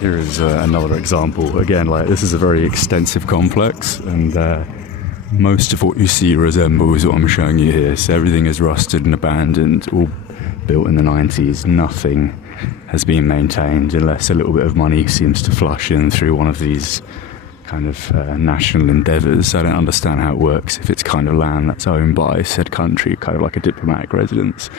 Here is another example. Again, like this is a very extensive complex, and most of what you see resembles what I'm showing you here. So everything is rusted and abandoned, all built in the 90s. Nothing has been maintained unless a little bit of money seems to flush in through one of these kind of national endeavours. I don't understand how it works if it's kind of land that's owned by said country, kind of like a diplomatic residence,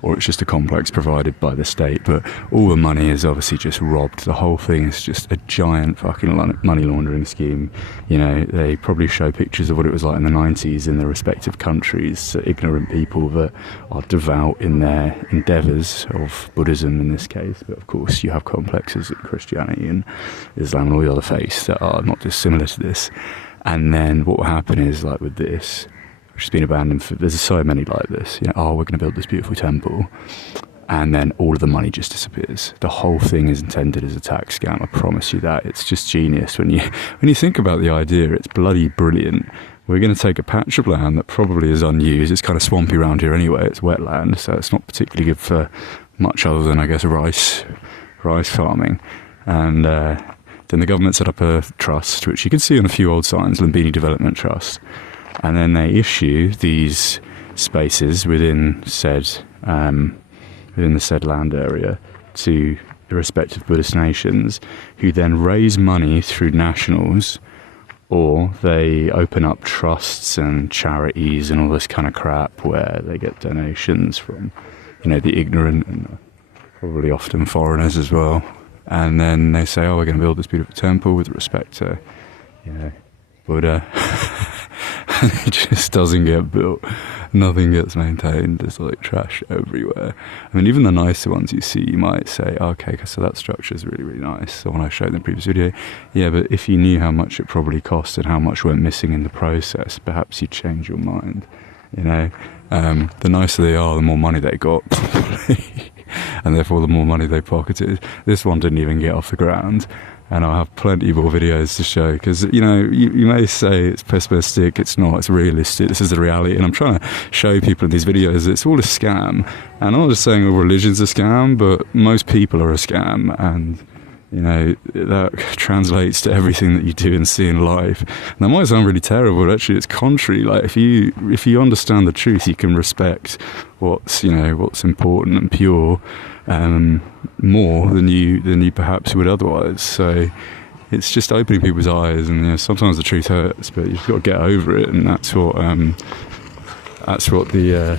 or it's just a complex provided by the state. But all the money is obviously just robbed. The whole thing is just a giant fucking money laundering scheme. You know, they probably show pictures of what it was like in the 90s in the respective countries. So ignorant people that are devout in their endeavours of Buddhism in this case. But of course you have complexes in Christianity and Islam and all the other faiths that are not dissimilar to this. And then what will happen is, like with this, which has been abandoned for, there's so many like this, you know, oh, we're going to build this beautiful temple, and then all of the money just disappears. The whole thing is intended as a tax scam, I promise you that. It's just genius. When you think about the idea, it's bloody brilliant. We're going to take a patch of land that probably is unused. It's kind of swampy around here anyway, it's wetland, so it's not particularly good for much other than, I guess, rice farming. And then the government set up a trust, which you can see on a few old signs, Lumbini Development Trust. And then they issue these spaces within the said land area to the respective Buddhist nations, who then raise money through nationals, or they open up trusts and charities and all this kind of crap where they get donations from, you know, the ignorant and probably often foreigners as well. And then they say, oh, we're going to build this beautiful temple with respect to, you know, Buddha. It just doesn't get built. Nothing gets maintained. There's like trash everywhere. I mean, even the nicer ones you see, you might say, okay, so that structure is really, really nice. The one I showed in the previous video. Yeah, but if you knew how much it probably cost and how much went missing in the process, perhaps you'd change your mind. You know, the nicer they are, the more money they got, and therefore the more money they pocketed. This one didn't even get off the ground. And I'll have plenty more videos to show, because, you know, you may say it's pessimistic, it's not, it's realistic, this is the reality. And I'm trying to show people in these videos it's all a scam. And I'm not just saying all religion's a scam, but most people are a scam. And, you know, that translates to everything that you do and see in life. And that might sound really terrible, but actually it's contrary. Like, if you understand the truth, you can respect what's important and pure, more than you perhaps would otherwise. So it's just opening people's eyes, and, you know, sometimes the truth hurts, but you've got to get over it, and that's what the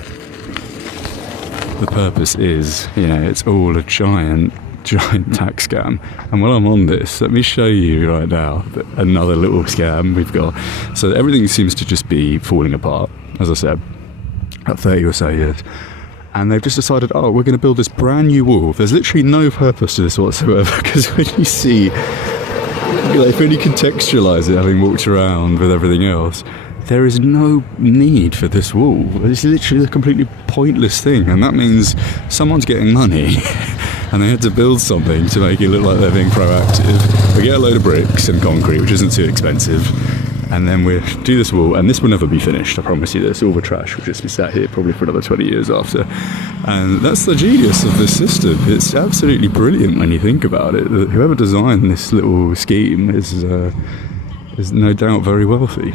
purpose is. You know, it's all a giant tax scam. And while I'm on this, let me show you right now another little scam we've got. So everything seems to just be falling apart, as I said, about 30 or so years. And they've just decided, oh, we're going to build this brand new wall. There's literally no purpose to this whatsoever, because when you see, like, when you contextualise it, having walked around with everything else, there is no need for this wall. It's literally a completely pointless thing, and that means someone's getting money and they had to build something to make it look like they're being proactive. We get a load of bricks and concrete, which isn't too expensive, and then we do this wall, and this will never be finished, I promise you this. All the trash will just be sat here probably for another 20 years after. And that's the genius of this system. It's absolutely brilliant when you think about it. Whoever designed this little scheme is no doubt very wealthy.